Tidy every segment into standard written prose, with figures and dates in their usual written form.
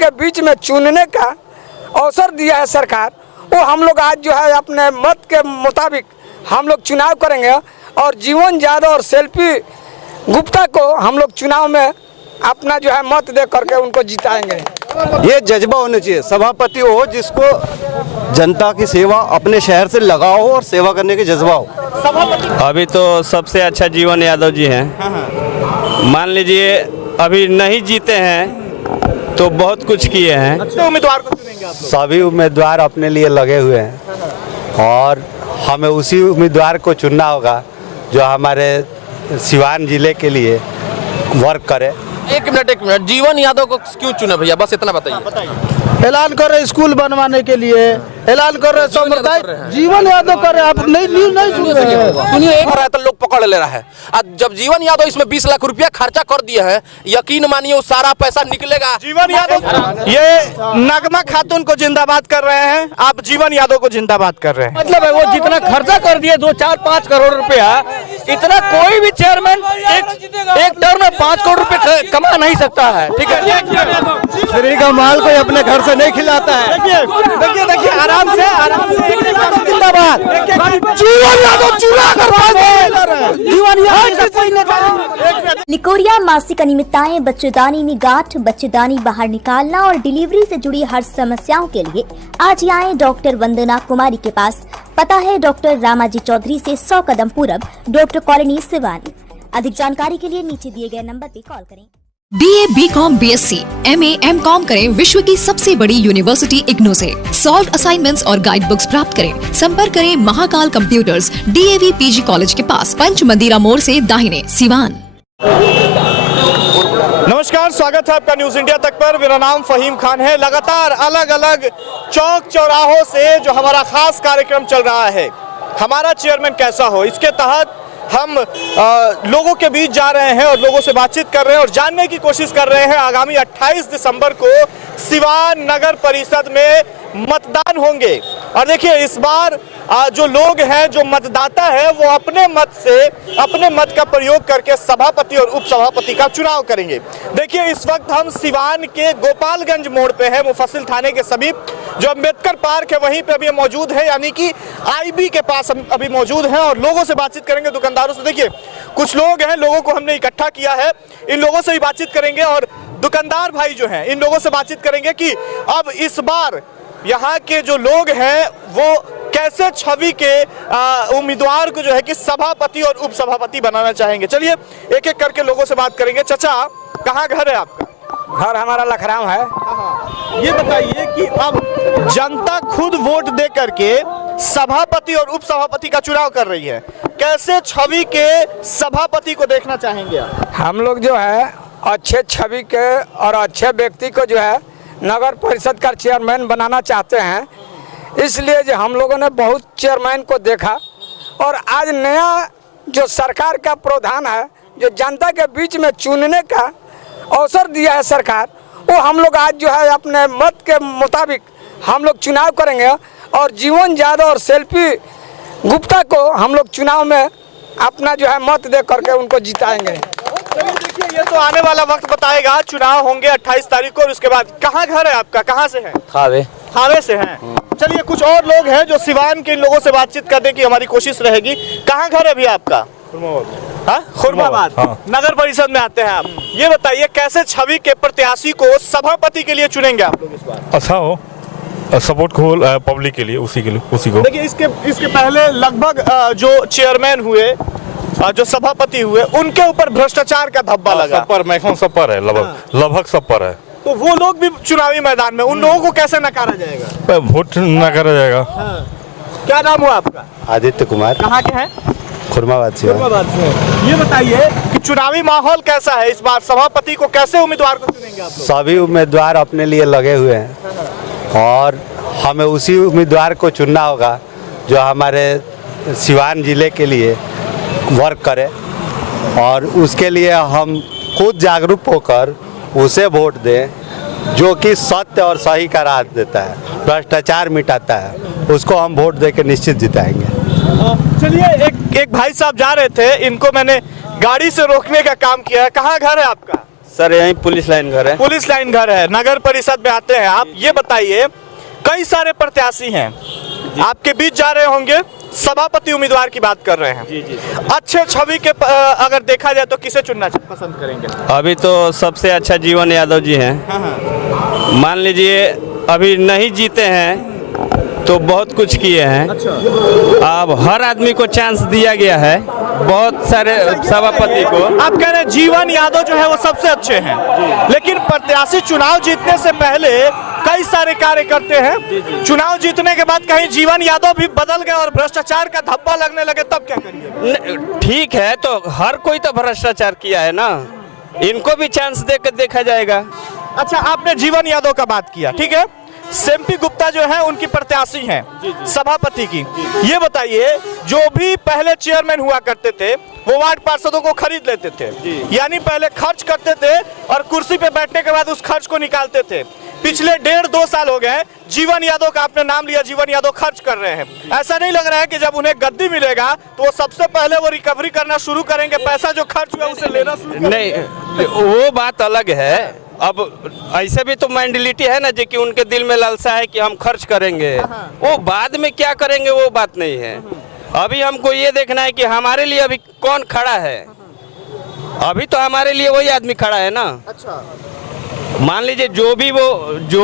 के बीच में चुनने का अवसर दिया है सरकार, वो हम लोग आज जो है अपने मत के मुताबिक हम लोग चुनाव करेंगे और जीवन यादव और सेल्फी गुप्ता को हम लोग चुनाव में अपना जो है मत दे करके उनको जिताएंगे। ये जज्बा होना चाहिए, सभापति हो जिसको जनता की सेवा अपने शहर से लगाओ हो और सेवा करने के जज्बा हो। अभी तो सबसे अच्छा जीवन यादव जी हैं। मान लीजिए अभी नहीं जीते हैं तो बहुत कुछ किए हैं। अच्छे उम्मीदवार को चुनेंगे आप लोग? सभी उम्मीदवार अपने लिए लगे हुए हैं और हमें उसी उम्मीदवार को चुनना होगा जो हमारे सिवान जिले के लिए वर्क करे। एक मिनट, जीवन यादव को क्यों चुने भैया, बस इतना बताइए। ऐलान कर रहे स्कूल बनवाने के लिए, ऐलान कर रहे सामुदायिक जीवन यादव कर रहे, आप नहीं सुन रहे हैं। सुनिए, एक बार तो लोग पकड़ ले रहा है। जब जीवन यादव इसमें 20 लाख रुपया खर्चा कर दिया है, यकीन मानिए वो सारा पैसा निकलेगा। जीवन यादव ये नगमा खातून को जिंदाबाद कर रहे हैं, आप जीवन यादव को जिंदाबाद कर रहे हैं। मतलब है वो जितना खर्चा कर दिए 2-4-5 करोड़ रुपया, इतना कोई भी चेयरमैन एक टर्म में 5 करोड़ रुपए कमा नहीं सकता है। ठीक है, फ्री का माल कोई अपने घर से नहीं खिलाता है। देखिए आराम से जिंदाबाद जीवन यादव चुरा कर जीवन यादव। निकोरिया मासिक अनियमितताएं, बच्चेदानी में गांठ, बच्चेदानी बाहर निकालना और डिलीवरी से जुड़ी हर समस्याओं के लिए आज ही आए डॉक्टर वंदना कुमारी के पास। पता है डॉक्टर रामाजी चौधरी से 100 कदम पूरब, डॉक्टर कॉलोनी सिवानी। अधिक जानकारी के लिए नीचे दिए गए नंबर पर कॉल करें। BA, BCom, BSc, MA, MCom करें विश्व की सबसे बड़ी यूनिवर्सिटी इग्नू से। सॉल्व असाइनमेंट्स और गाइड बुक्स प्राप्त करें। संपर्क करें Mahakal computers, DAV PG college के पास, पंच मंदिरा मोड़ से दाहिने, सिवान। नमस्कार, स्वागत है आपका न्यूज इंडिया तक पर। मेरा नाम फहीम खान है। लगातार अलग अलग चौक चौराहों से जो हमारा खास कार्यक्रम चल रहा है, हमारा चेयरमैन कैसा हो, इसके तहत हम लोगों के बीच जा रहे हैं और लोगों से बातचीत कर रहे हैं और जानने की कोशिश कर रहे हैं आगामी 28 दिसंबर को सिवान नगर परिषद में मतदान होंगे। और देखिए इस बार जो लोग हैं, जो मतदाता है, वो अपने मत का प्रयोग करके सभापति और उपसभापति का चुनाव करेंगे। देखिए इस वक्त हम सिवान के गोपालगंज मोड़ पे हैं, मुफस्सिल थाने के समीप। जो अम्बेडकर पार्क है वहीं पे अभी मौजूद है, यानी कि IB के पास हम अभी मौजूद हैं और लोगों से बातचीत करेंगे, दुकानदारों से। देखिए कुछ लोग हैं, लोगों को हमने इकट्ठा किया है, इन लोगों से भी बातचीत करेंगे और दुकानदार भाई जो हैं, इन लोगों से बातचीत करेंगे कि अब इस बार यहाँ के जो लोग हैं वो कैसे छवि के उम्मीदवार को जो है कि सभापति और उपसभापति बनाना चाहेंगे। चलिए एक एक करके लोगों से बात करेंगे। चाचा, कहाँ घर है आपका? घर हमारा लखराम है। ये बताइए कि अब जनता खुद वोट दे करके सभापति और उपसभापति का चुनाव कर रही है, कैसे छवि के सभापति को देखना चाहेंगे आप? हम लोग जो है अच्छे छवि के और अच्छे व्यक्ति को जो है नगर परिषद का चेयरमैन बनाना चाहते हैं। इसलिए जो हम लोगों ने बहुत चेयरमैन को देखा और आज नया जो सरकार का प्रावधान है, जो जनता के बीच में चुनने का अवसर दिया है सरकार, वो हम लोग आज जो है अपने मत के मुताबिक हम लोग चुनाव करेंगे और जीवन यादव और सेल्फी गुप्ता को हम लोग चुनाव में अपना जो है मत दे करके उनको जिताएंगे। देखिए ये तो आने वाला वक्त बताएगा। चुनाव होंगे 28 तारीख को और उसके बाद। कहाँ घर है आपका, कहाँ से है? खावे से हैं। चलिए कुछ और लोग हैं जो सिवान के लोगों से बातचीत करने की हमारी कोशिश रहेगी। कहाँ घर है अभी आपका? खुरमाबाद। नगर परिषद में आते हैं आप। ये बताइए कैसे छवि के प्रत्याशी को सभापति के लिए चुनेंगे आप लोग इस बार? अच्छा हो, सपोर्ट को पब्लिक के लिए, उसी को। देखिए इसके पहले लगभग जो चेयरमैन हुए, जो सभापति हुए, उनके ऊपर भ्रष्टाचार का धब्बा लगा। सब पर है, लगभग सब पर है। तो वो लोग भी चुनावी मैदान में, उन लोगों को कैसे नकारा जाएगा? वोट नकारा जाएगा। क्या नाम हुआ आपका? आदित्य कुमार। कहाँ के हैं? खुरमाबाद से। ये बताइए कि चुनावी माहौल कैसा है इस बार, सभापति को कैसे उम्मीदवार को चुनेंगे आप लोग? सभी उम्मीदवार अपने लिए लगे हुए हैं और हमें उसी उम्मीदवार को चुनना होगा जो हमारे सिवान जिले के लिए वर्क करे और उसके लिए हम खुद जागरूक होकर उसे वोट दें जो कि सत्य और सही का राह देता है, भ्रष्टाचार मिटाता है, उसको हम वोट देकर निश्चित जिताएंगे। चलिए एक भाई साहब जा रहे थे, इनको मैंने गाड़ी से रोकने का काम किया है। कहाँ घर है आपका? सर यहीं पुलिस लाइन घर है। पुलिस लाइन घर है, नगर परिषद में आते हैं आप। ये बताइए, कई सारे प्रत्याशी हैं, आपके बीच जा रहे होंगे, सभापति उम्मीदवार की बात कर रहे हैं। जी। अच्छे छवि के अगर देखा जाए तो किसे चुनना पसंद करेंगे? अभी तो सबसे अच्छा जीवन यादव जी हैं। मान लीजिए अभी नहीं जीते हैं तो बहुत कुछ किए हैं। अब हर आदमी को चांस दिया गया है, बहुत सारे सभापति को। आप कह रहे हैं जीवन यादव जो है वो सबसे अच्छे हैं, लेकिन प्रत्याशी चुनाव जीतने से पहले कई सारे कार्य करते हैं। चुनाव जीतने के बाद कहीं जीवन यादव भी बदल गए और भ्रष्टाचार का धब्बा लगने लगे, तब क्या करिए? ठीक है, तो हर कोई तो भ्रष्टाचार किया है ना, इनको भी चांस देकर देखा जाएगा। अच्छा, आपने जीवन यादव का बात किया, ठीक है। सेम्पी गुप्ता जो है उनकी प्रत्याशी हैं सभापति की। ये बताइए, जो भी पहले चेयरमैन हुआ करते थे वो वार्ड पार्षदों को खरीद लेते थे, यानी पहले खर्च करते थे और कुर्सी पे बैठने के बाद उस खर्च को निकालते थे। पिछले 1.5-2 साल हो गए, जीवन यादव का आपने नाम लिया, जीवन यादव खर्च कर रहे हैं। ऐसा नहीं लग रहा है कि जब उन्हें गद्दी मिलेगा तो वो सबसे पहले वो रिकवरी करना शुरू करेंगे, पैसा जो खर्च हुआ उसे लेना शुरू करेंगे? नहीं, वो बात अलग है। अब ऐसे भी तो मेंटालिटी है ना, जो कि उनके दिल में लालसा है कि हम खर्च करेंगे, वो बाद में क्या करेंगे वो बात नहीं है। अभी हमको ये देखना है कि हमारे लिए अभी कौन खड़ा है। अभी तो हमारे लिए वही आदमी खड़ा है ना। अच्छा, मान लीजिए जो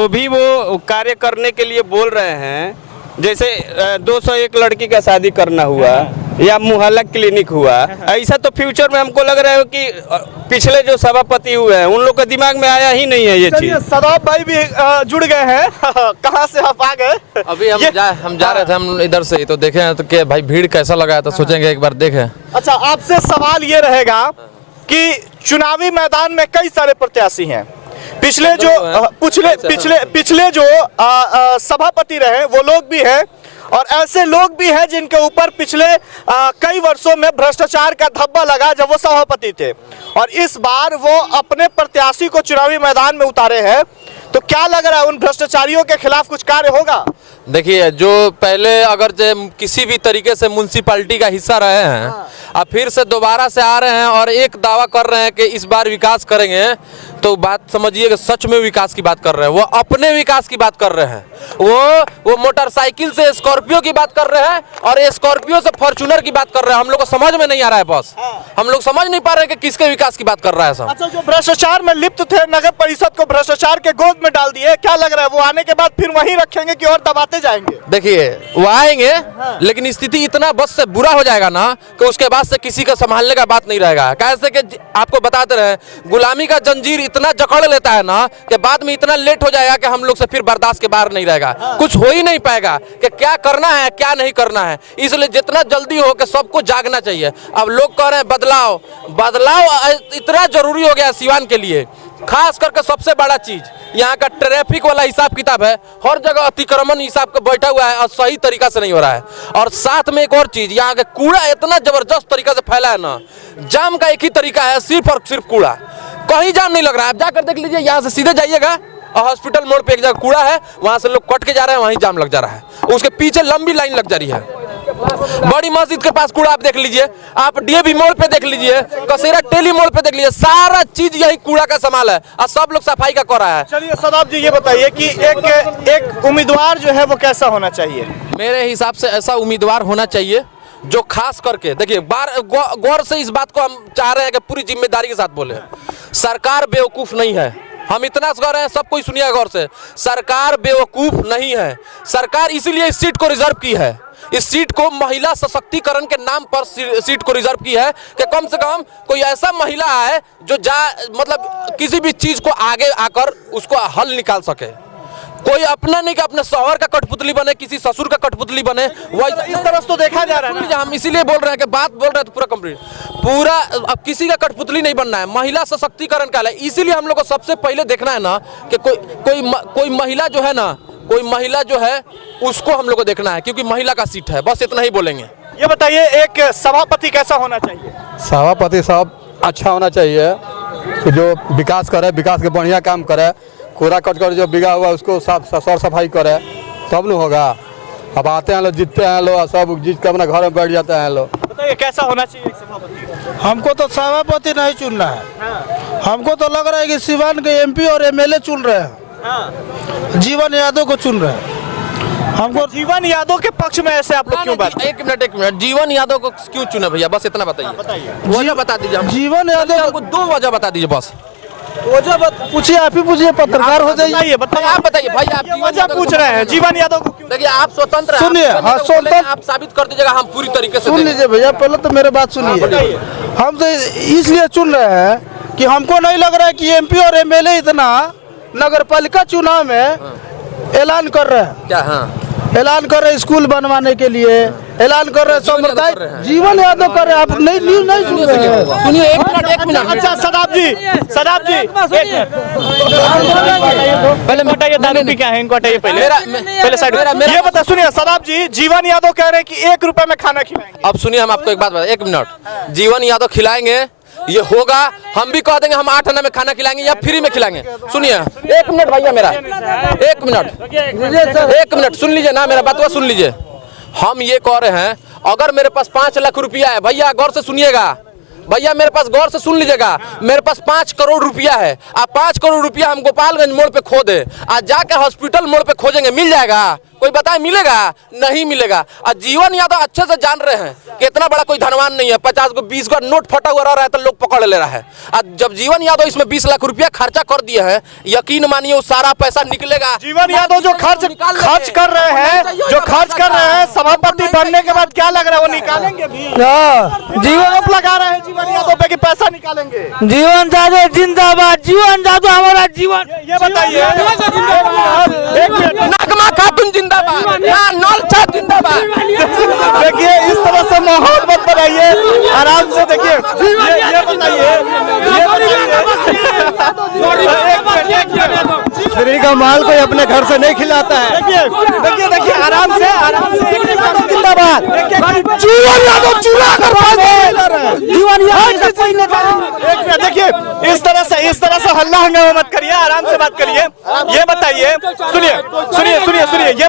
भी वो कार्य करने के लिए बोल रहे हैं, जैसे 201 लड़की का शादी करना हुआ या मुहल्ला क्लिनिक हुआ, ऐसा तो फ्यूचर में हमको लग रहा है कि पिछले जो सभापति हुए हैं उन लोग के दिमाग में आया ही नहीं है ये चीज। सदाब भाई भी जुड़ गए हैं। कहाँ से आप आ गए? अभी हम जा रहे थे, हम इधर से ही तो देखे तो कि भाई भीड़ कैसा लगा है, तो सोचेंगे एक बार देखें। अच्छा, आपसे सवाल ये रहेगा कि चुनावी मैदान में कई सारे प्रत्याशी हैं। पिछले जो सभापति रहे वो लोग भी हैं और ऐसे लोग भी हैं जिनके ऊपर पिछले कई वर्षों में भ्रष्टाचार का धब्बा लगा जब वो सभापति थे, और इस बार वो अपने प्रत्याशी को चुनावी मैदान में उतारे हैं। तो क्या लग रहा है, उन भ्रष्टाचारियों के खिलाफ कुछ कार्य होगा? देखिए, जो पहले अगर किसी भी तरीके से म्युनिसिपैलिटी का हिस्सा रहे हैं, अब फिर से दोबारा से आ रहे हैं और एक दावा कर रहे हैं कि इस बार विकास करेंगे, तो बात समझिए कि सच में विकास की बात कर रहे हैं। वो अपने विकास की बात कर रहे हैं। वो मोटरसाइकिल से स्कॉर्पियो की बात कर रहे हैं और स्कॉर्पियो से फॉर्च्यूनर की बात कर रहे हैं। हम लोग को समझ में नहीं आ रहा है, बस हम लोग समझ नहीं पा रहे कि किसके विकास की बात कर रहा है सब। अच्छा, जो भ्रष्टाचार में लिप्त थे, नगर परिषद को भ्रष्टाचार के गोद में डाल दिए, क्या लग रहा है वो आने के बाद फिर वहीं रखेंगे कि और दबाते जाएंगे? देखिए, वो आएंगे लेकिन स्थिति इतना बस से बुरा हो जाएगा ना कि उसके बाद से किसी का संभालने का बात नहीं रहेगा। कैसे कि आपको बताते रहे, गुलामी का जंजीर इतना जकड़ लेता है ना कि बाद में इतना लेट हो जाएगा कि हम लोग से फिर बर्दाश्त के बाहर नहीं रहेगा। कुछ हो ही नहीं पाएगा कि क्या करना है क्या नहीं करना है। इसलिए जितना जल्दी हो कि सबको जागना चाहिए। अब लोग कह रहे हैं बदलाव इतना जरूरी हो गया सिवान के लिए। खास करके सबसे बड़ा चीज यहाँ का ट्रैफिक वाला हिसाब किताब है, हर जगह अतिक्रमण हिसाब का बैठा हुआ है और सही तरीका से नहीं हो रहा है। और साथ में एक और चीज, यहाँ का कूड़ा इतना जबरदस्त तरीका से फैला है ना, जाम का एक ही तरीका है, सिर्फ और सिर्फ कूड़ा, कहीं जाम नहीं लग रहा है। आप जाकर देख लीजिए, यहाँ से सीधे जाइएगा और हॉस्पिटल मोड़ पे एक जगह कूड़ा है, वहां से लोग कट के जा रहे हैं, वहीं जाम लग जा रहा है। उसके पीछे लंबी लाइन लग जा रही है। बड़ी मस्जिद के पास कूड़ा आप देख लीजिए, आप डीएवी मोड़ पे देख लीजिए, कसेरा टेली मोड़ पे देख लीजिए, सारा चीज यही कूड़ा का संभाल है और सब लोग सफाई का कर रहा है। चलिए सदाब जी, ये बताइए कि एक उम्मीदवार जो है वो कैसा होना चाहिए? मेरे हिसाब से ऐसा उम्मीदवार होना चाहिए जो खास करके, देखिए गौर से इस बात को हम चाह रहे हैं कि पूरी जिम्मेदारी के साथ बोले, सरकार बेवकूफ नहीं है। हम इतना कह रहे हैं, सब कोई सुनिए गौर से, सरकार बेवकूफ नहीं है। सरकार इसीलिए इस सीट को रिजर्व की है। इस सीट को महिला सशक्तिकरण के नाम पर सीट को रिजर्व की है कि कम से कम कोई ऐसा महिला है जो मतलब किसी भी चीज को आगे आकर उसको हल निकाल सके। कोई अपना नहीं कि अपने शौहर का कठपुतली बने, किसी ससुर का कठपुतली बने, वो इस तरह तो देखा जा रहा है। हम इसीलिए बोल रहे हैं कि बात बोल रहे हैं तो पूरा कंप्लीट, पूरा अब किसी का कठपुतली नहीं बनना है, महिला सशक्तिकरण का है। इसीलिए हम लोग को सबसे पहले देखना है ना कि कोई महिला जो है ना, कोई महिला जो है उसको हम लोग को देखना है, क्योंकि महिला का सीट है। बस इतना ही बोलेंगे। ये बताइए, एक सभापति कैसा होना चाहिए? सभापति साहब अच्छा होना चाहिए कि जो विकास करे, विकास के बढ़िया काम करे, कूड़ा कट कर जो बिगा हुआ उसको सौर सफाई करे, तब न होगा। अब आते हैं लोग, जीतते हैं लोग, सब जीत कर अपना घर में बैठ जाते हैं लोग। बताइए कैसा होना चाहिए एक सभापति? हमको तो सभापति नहीं चुनना है, हमको तो लग रहा है कि सिवान के एमपी और एमएलए चुन रहे हैं, जीवन यादव को चुन रहे हैं। हमको जीवन यादव के पक्ष में ऐसे आप लोग क्यों बात? एक मिनट, जीवन यादव को क्यों चुने भैया, बस इतना बताइए। वजह बता दीजिए हमको। जीवन यादव हमको 2 वजह बता दीजिए बस। वजह पूछिए, आप ही पूछिए, पत्रकार हो जाइए। आप बताइए भाई, आप वजह पूछ रहे हैं जीवन यादव को क्यों? देखिए आप स्वतंत्र हैं, सुनिए, आप हाँ, स्वतंत्र आप साबित कर दीजिएगा, हम पूरी तरीके से सुन लीजिए भैया, पहले तो मेरे बात सुनिए। हम तो इसलिए चुन रहे हैं कि हमको नहीं लग रहा है कि एमपी और एमएलए इतना नगर पालिका चुनाव में ऐलान कर रहे हैं। क्या? हाँ, ऐलान कर रहे स्कूल बनवाने के लिए, ऐलान कर रहे समुदाय। जीवन यादव कर रहे, आप नहीं न्यूज नहीं सुन रहे हैं। सुनिए, एक मिनट। अच्छा सदाब जी, पहले मिटाइए, दारू भी क्या है इनको हटाइए पहले। पहले साइड ये बता, सुनिए सदाब जी, जीवन यादव कह रहे हैं कि 1 रुपए में खाना खिलाएंगे। अब सुनिए, हम आपको एक बात बताएं, 1 मिनट। जीवन यादव खिलाएंगे, ये होगा, हम भी कह देंगे हम 8 आना में खाना खिलाएंगे या फ्री में खिलाएंगे। सुनिए 1 मिनट भैया, मेरा 1 मिनट सुन लीजिए ना, मेरा बात सुन लीजिए। हम ये कह रहे हैं, अगर मेरे पास 5 लाख रुपया है, भैया गौर से सुनिएगा भैया, मेरे पास गौर से सुन लीजिएगा, मेरे पास 5 करोड़ रुपया है। आप 5 करोड़ रुपया हम गोपालगंज मोड़ पे खो दे, आज जाके हॉस्पिटल मोड़ पे खोजेंगे, मिल जाएगा? कोई बताए मिलेगा? नहीं मिलेगा। और जीवन यादव अच्छे से जान रहे हैं कि इतना बड़ा कोई धनवान नहीं है, 50 को 20 का नोट फटा हुआ रहा है तो लोग पकड़ ले रहा है। और जब जीवन यादव इसमें 20 लाख रुपया खर्चा कर दिए हैं, यकीन मानिए वो सारा पैसा निकलेगा। जीवन यादव जो खर्च कर रहे हैं, सभापति बनने के बाद क्या लग रहा है वो निकालेंगे भी? जीवन लगा रहे हैं जीवन यादव पे कि पैसा निकालेंगे। जीवन यादव जिंदाबाद, जीवन यादव हमारा जीवन। ये बताइए, एक मिनट, नगमा खातून जिंदाबाद, नौल शाह जिंदाबाद। देखिए इस तरह से माहौल मत बनाइए, आराम से देखिए। ये बताइए, फ्री का माल कोई अपने घर से नहीं खिलाता है। देखिए आराम से जिंदाबाद, जीवन यादव चुरा कर जीवन यादव। देखिए इस तरह से हल्ला हंगामा मत करिए, आराम से बात करिए। ये बताइए, सुनिए, ये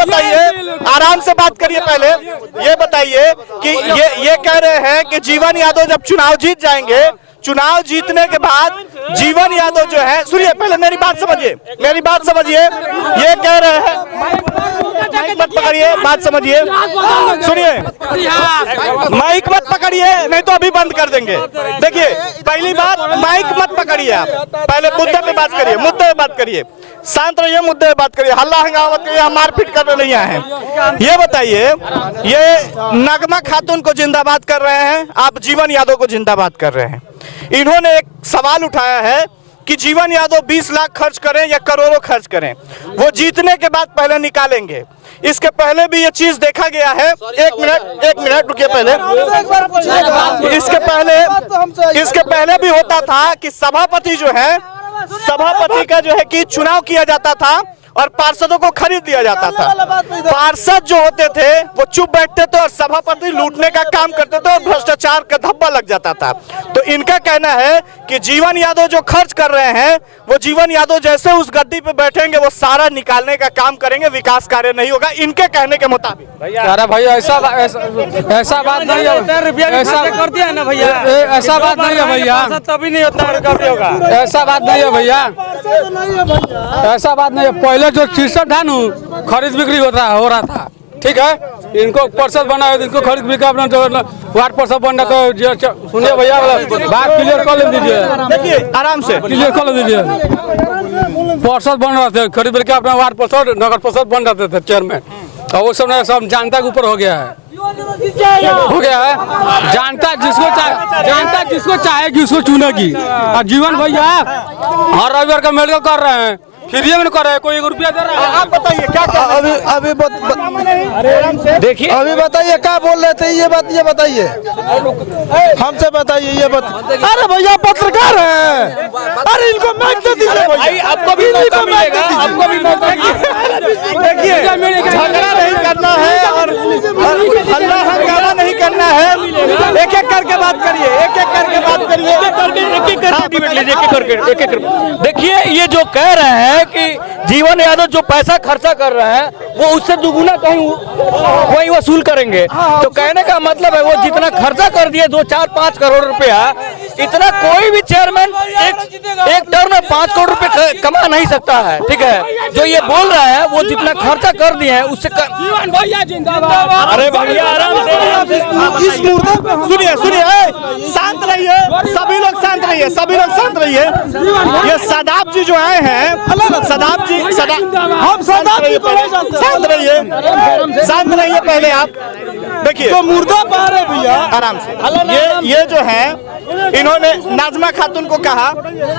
बताइए, आराम से बात करिए। पहले ये बताइए कि ये कह रहे हैं कि जीवन यादव जब चुनाव जीत जाएंगे, चुनाव जीतने के बाद जीवन यादव जो है, सुनिए पहले मेरी बात समझिए। ये कह रहे हैं, माइक मत पकड़िए, बात समझिए, सुनिए, माइक मत पकड़िए, नहीं तो अभी बंद कर देंगे। देखिए पहली बात, माइक मत पकड़िए, आप पहले मुद्दे पे बात करिए, शांत रहिए, मुद्दे पे बात करिए, हल्ला हंगामा मत करिए, हम मारपीट करने नहीं आए हैं। ये बताइए, ये नगमा खातून को जिंदाबाद कर रहे हैं, आप जीवन यादव को जिंदाबाद कर रहे हैं। इन्होंने एक सवाल उठाया है कि जीवन यादव 20 लाख खर्च करें या करोड़ों खर्च करें, वो जीतने के बाद पहले निकालेंगे। इसके पहले भी ये चीज देखा गया है। एक मिनट रुकिए, पहले इसके पहले भी होता था कि सभापति का जो है कि चुनाव किया जाता था और पार्षदों को खरीद दिया जाता था। पार्षद जो होते थे वो चुप बैठते थे और सभापति लूटने का काम करते थे और भ्रष्टाचार का धब्बा लग जाता था। तो इनका कहना है कि जीवन यादव जो खर्च कर रहे हैं, वो जीवन यादव जैसे उस गद्दी पे बैठेंगे वो सारा निकालने का काम करेंगे, विकास कार्य नहीं होगा, इनके कहने के मुताबिक। अरे भैया ऐसा बात नहीं है, ऐसा कर दिया ना भैया, ऐसा बात नहीं है भैया, तभी नहीं होता, ऐसा बात नहीं है भैया, ऐसा बात नहीं है। पहले जो सिस्टम था ना, खरीद बिक्री हो रहा था, ठीक है, इनको पार्षद बना है, इनको खरीद बिक्री अपना वार्ड पार्षद बनना। तो सुनिए भैया, बात क्लियर कर दीजिए, देखिए आराम से क्लियर कर दीजिए। पार्षद बन रहे थे, खरीद बिक्री अपना वार्ड पार्षद, नगर पार्षद बन रहे थे, चेयरमैन, और वो सब जनता के ऊपर हो गया है, जनता जिसको चाहेगी उसको चुनेगी। और जीवन भैया हर रविवार का मेडिकल कर रहे हैं, फ्री में कर रहे हैं, कोई 1 रुपया दे रहा है? आप बताइए क्या देखिए, अभी बताइए क्या बोल रहे थे, ये बताइए, हमसे बताइए, ये अरे भैया पत्रकार है, अरे इनको माइक दे दीजिए भैया, आपको भी मिलेगा, आपको भी देखिए, झगड़ा नहीं करना है और हल्ला हंगामा नहीं करना है, एक एक करके बात करिए, देखिए ये जो कह रहे हैं कि जीवन यादव जो पैसा खर्चा कर रहे हैं वो उससे दुगुना कहीं वही वसूल करेंगे। तो कहने का मतलब है वो जितना खर्चा कर दिए 2, 4, 5 करोड़ रुपया, इतना कोई भी चेयरमैन एक टर्म में 5 करोड़ रुपए कमा नहीं सकता है, ठीक है। जो ये बोल रहा है वो जितना खर्चा कर दिए हैं उससे अरे भैया आराम से, इस मुर्दे पे सुनिए सुनिए, शांत रहिए, सभी लोग शांत रहिए, सभी लोग शांत रहिए। ये सदाब जी जो आए हैं, सदाब जी, हम शांत रहिए, शांत रहिए पहले आप देखिए। तो मुर्दा पा रहे भैया आराम से। ये जो है इन्होंने नाजमा खातून को कहा,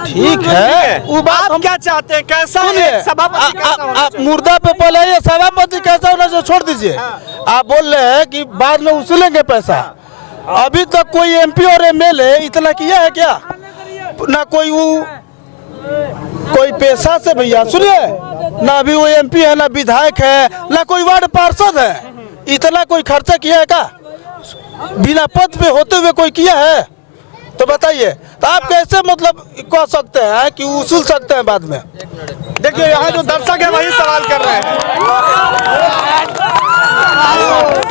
ठीक है, वो बात हम क्या चाहते हैं, कैसा सभापति, आप मुर्दा पे बोले ये सभापति कैसा होना चाहिए छोड़ दीजिए। आप बोल रहे हैं कि बाद में उसूलेंगे पैसा। अभी तक कोई एमपी और एमएलए इतना किया है क्या? ना कोई पैसा से भैया सुनिए, ना अभी वो एमपी है, ना विधायक है, ना कोई वार्ड पार्षद है, इतना कोई खर्चा किया है क्या? बिना पद पे होते हुए कोई किया है? तो बताइए, तो आप कैसे मतलब कह सकते हैं कि उसूल सकते हैं बाद में? देखिए यहाँ जो दर्शक है वही सवाल कर रहे हैं।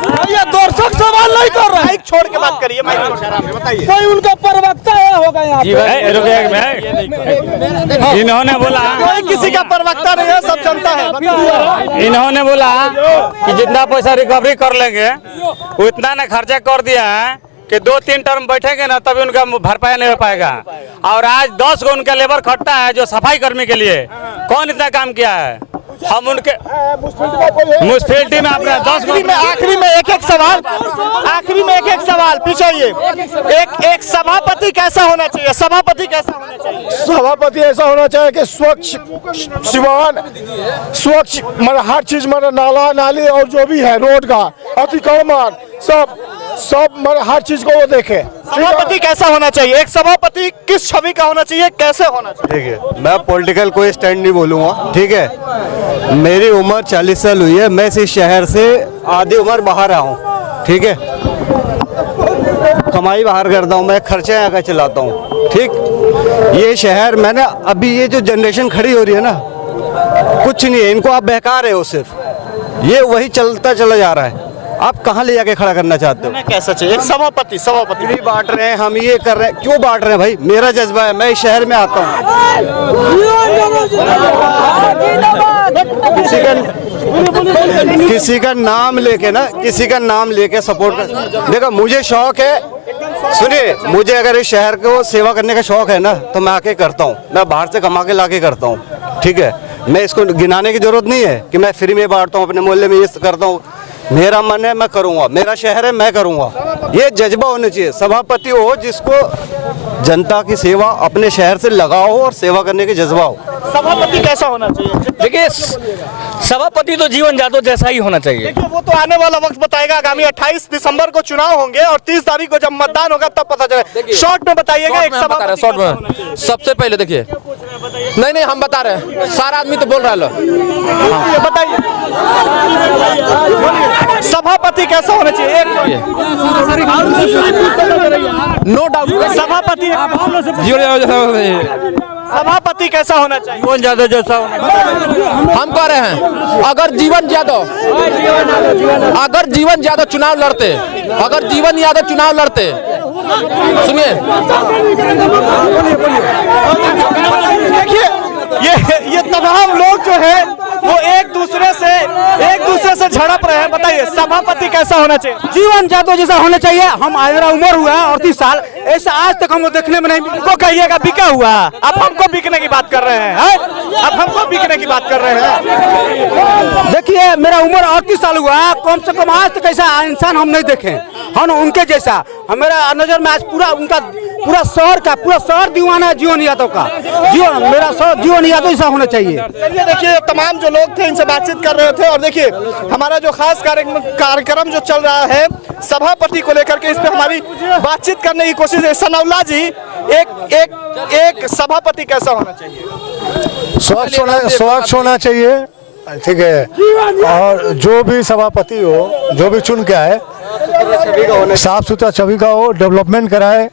भैया दर्शक सवाल नहीं कर रहे हैं, छोड़ के बात करिए, बताइए। कोई उनका प्रवक्ता होगा यहाँ पे? इन्होंने बोला कोई किसी का प्रवक्ता नहीं है, सब जनता है। इन्होंने बोला कि जितना पैसा रिकवरी कर लेंगे उतना ना खर्चा कर दिया है कि 2-3 टर्म बैठेंगे ना तभी उनका भरपाई नहीं हो पाएगा। और आज 10 को उनका लेबर खटता है जो सफाई कर्मी के लिए। कौन इतना काम किया है? हम उनके म्यूनसिपैलिटी में अपना 10 आखिरी में एक एक सवाल पूछिए। एक सभापति कैसा होना चाहिए? सभापति कैसा होना चाहिए? सभापति ऐसा होना चाहिए कि स्वच्छ सिवान, स्वच्छ मतलब हर चीज मतलब नाला नाली और जो भी है रोड का अतिक्रमण सब मतलब हर चीज को वो देखे। सभापति कैसा होना चाहिए? एक सभापति किस छवि का होना चाहिए, कैसे होना चाहिए? देखिए, मैं पॉलिटिकल कोई स्टैंड नहीं बोलूँगा, ठीक है। मेरी उम्र 40 साल हुई है, मैं इस शहर से आधी उम्र बाहर आया हूँ, ठीक है। कमाई बाहर करता हूँ, मैं खर्चे यहाँ का चलाता हूँ, ठीक। ये शहर मैंने अभी ये जो जनरेशन खड़ी हो रही है ना, कुछ नहीं है, इनको आप बहका रहे हो, सिर्फ ये वही चलता चला जा रहा है। आप कहाँ ले जाके खड़ा करना चाहते हो? कैसा चाहिए? सभापति भी बांट रहे हैं, हम ये कर रहे हैं, क्यों बांट रहे हैं भाई? मेरा जज्बा है, मैं इस शहर में आता हूँ। किसी का नाम लेके सपोर्ट कर। देखो मुझे शौक है, सुनिए, मुझे अगर इस शहर को सेवा करने का शौक है ना तो मैं आके करता हूँ, मैं बाहर से कमा के लाके करता हूँ, ठीक है। मैं इसको गिनाने की जरूरत नहीं है कि मैं फ्री में बांटता हूँ, अपने मोहल्ले में ये करता हूँ। मेरा मन है, मैं करूँगा, मेरा शहर है, मैं करूँगा। ये जज्बा होना चाहिए। सभापति हो जिसको जनता की सेवा अपने शहर से लगाओ और सेवा करने की जज्बा हो। सभापति कैसा होना चाहिए? देखिए, सभापति तो जीवन जादव जैसा ही होना चाहिए। देखिए वो तो आने वाला वक्त बताएगा। आगामी 28 दिसंबर को चुनाव होंगे और 30 तारीख को जब मतदान होगा तब पता चलेगा। शॉर्ट में बताइएगा एक सभापति। शॉर्ट में सबसे पहले देखिए, नहीं हम बता रहे हैं, सारा आदमी तो बोल रहा है, बताइए सभापति कैसा होना चाहिए? नो डाउट सभापति कैसा होना चाहिए? जीवन जादव जैसा होना। हम कह रहे हैं, अगर जीवन यादव चुनाव लड़ते, सुनिए, देखिए ये तमाम लोग जो है वो एक दूसरे से झड़प रहे हैं। बताइए सभापति कैसा होना चाहिए? जीवन जादव जैसा होना चाहिए। हम मेरा उम्र हुआ है 38 साल, ऐसा आज तक हमको देखने में नहीं मिला। को कहिएगा बिका हुआ, अब हमको बिकने की बात कर रहे हैं, अब हमको बिकने की बात कर रहे हैं। देखिए मेरा उम्र 38 साल हुआ, कम से कम आज तक ऐसा इंसान हम नहीं देखे, हम उनके जैसा। हमारा नजर में आज पूरा शहर दीवाना है जीवन यादव का। मेरा जीवन यादव ऐसा होना चाहिए। चलिए देखिए, तमाम जो लोग थे इनसे बातचीत कर रहे थे और देखिए हमारा जो खास कार्यक्रम जो चल रहा है सभापति को लेकर के, इस पे हमारी बातचीत करने की कोशिश है। सनौला जी, एक सभापति कैसा होना चाहिए? स्वच्छ होना चाहिए, ठीक है। और जो भी सभापति हो, जो भी चुन के आए, साफ सुथरा छवि का हो, डेवलपमेंट कराए।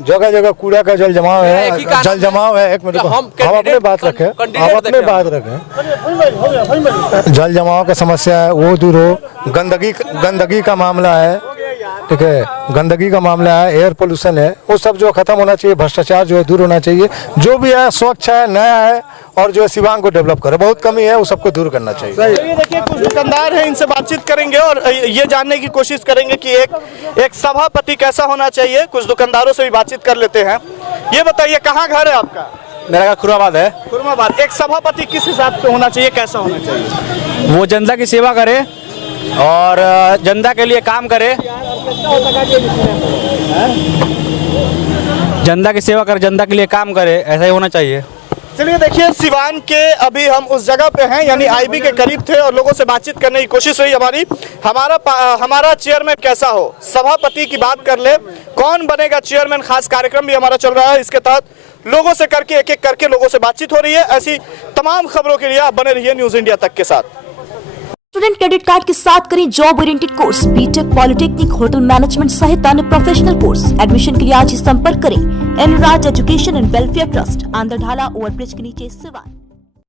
जगह जगह कूड़ा का जल जमाव है। एक मिनट, हम अपने बात रखें। जल जमाव का समस्या है वो दूर हो। गंदगी का मामला है, ठीक है, गंदगी का मामला है, एयर पोल्यूशन है, वो सब जो खत्म होना चाहिए, भ्रष्टाचार जो है दूर होना चाहिए, जो भी है स्वच्छ है, नया है और जो है सिवान को डेवलप करे, बहुत कमी है वो सबको दूर करना चाहिए। ये देखिए कुछ दुकानदार हैं, इनसे बातचीत करेंगे और ये जानने की कोशिश करेंगे कि एक सभापति कैसा होना चाहिए। कुछ दुकानदारों से भी बातचीत कर लेते हैं। ये बताइए कहाँ घर है आपका? मेरा का खुराबाद है। खुरमाबाद। एक सभापति किस हिसाब से होना चाहिए, कैसा होना चाहिए? वो जनता की सेवा करे और जनता के लिए काम करे, जनता की सेवा करे, जनता के लिए काम करे, ऐसा ही होना चाहिए। चलिए देखिए, सिवान के अभी हम उस जगह पे हैं, यानी आईबी के करीब थे और लोगों से बातचीत करने की कोशिश हुई हमारी। हमारा चेयरमैन कैसा हो, सभापति की बात कर ले, कौन बनेगा चेयरमैन, खास कार्यक्रम भी हमारा चल रहा है। इसके तहत लोगों से करके एक एक करके लोगों से बातचीत हो रही है। ऐसी तमाम खबरों के लिए आप बने रहिए न्यूज इंडिया तक के साथ। स्टूडेंट क्रेडिट कार्ड के साथ करें job oriented course, BTech, polytechnic, hotel management सहित अन्य प्रोफेशनल कोर्स। एडमिशन के लिए आज ही संपर्क करें Anuraj education and welfare trust, आंध्रढाला ओवरब्रिज के नीचे, सिवान।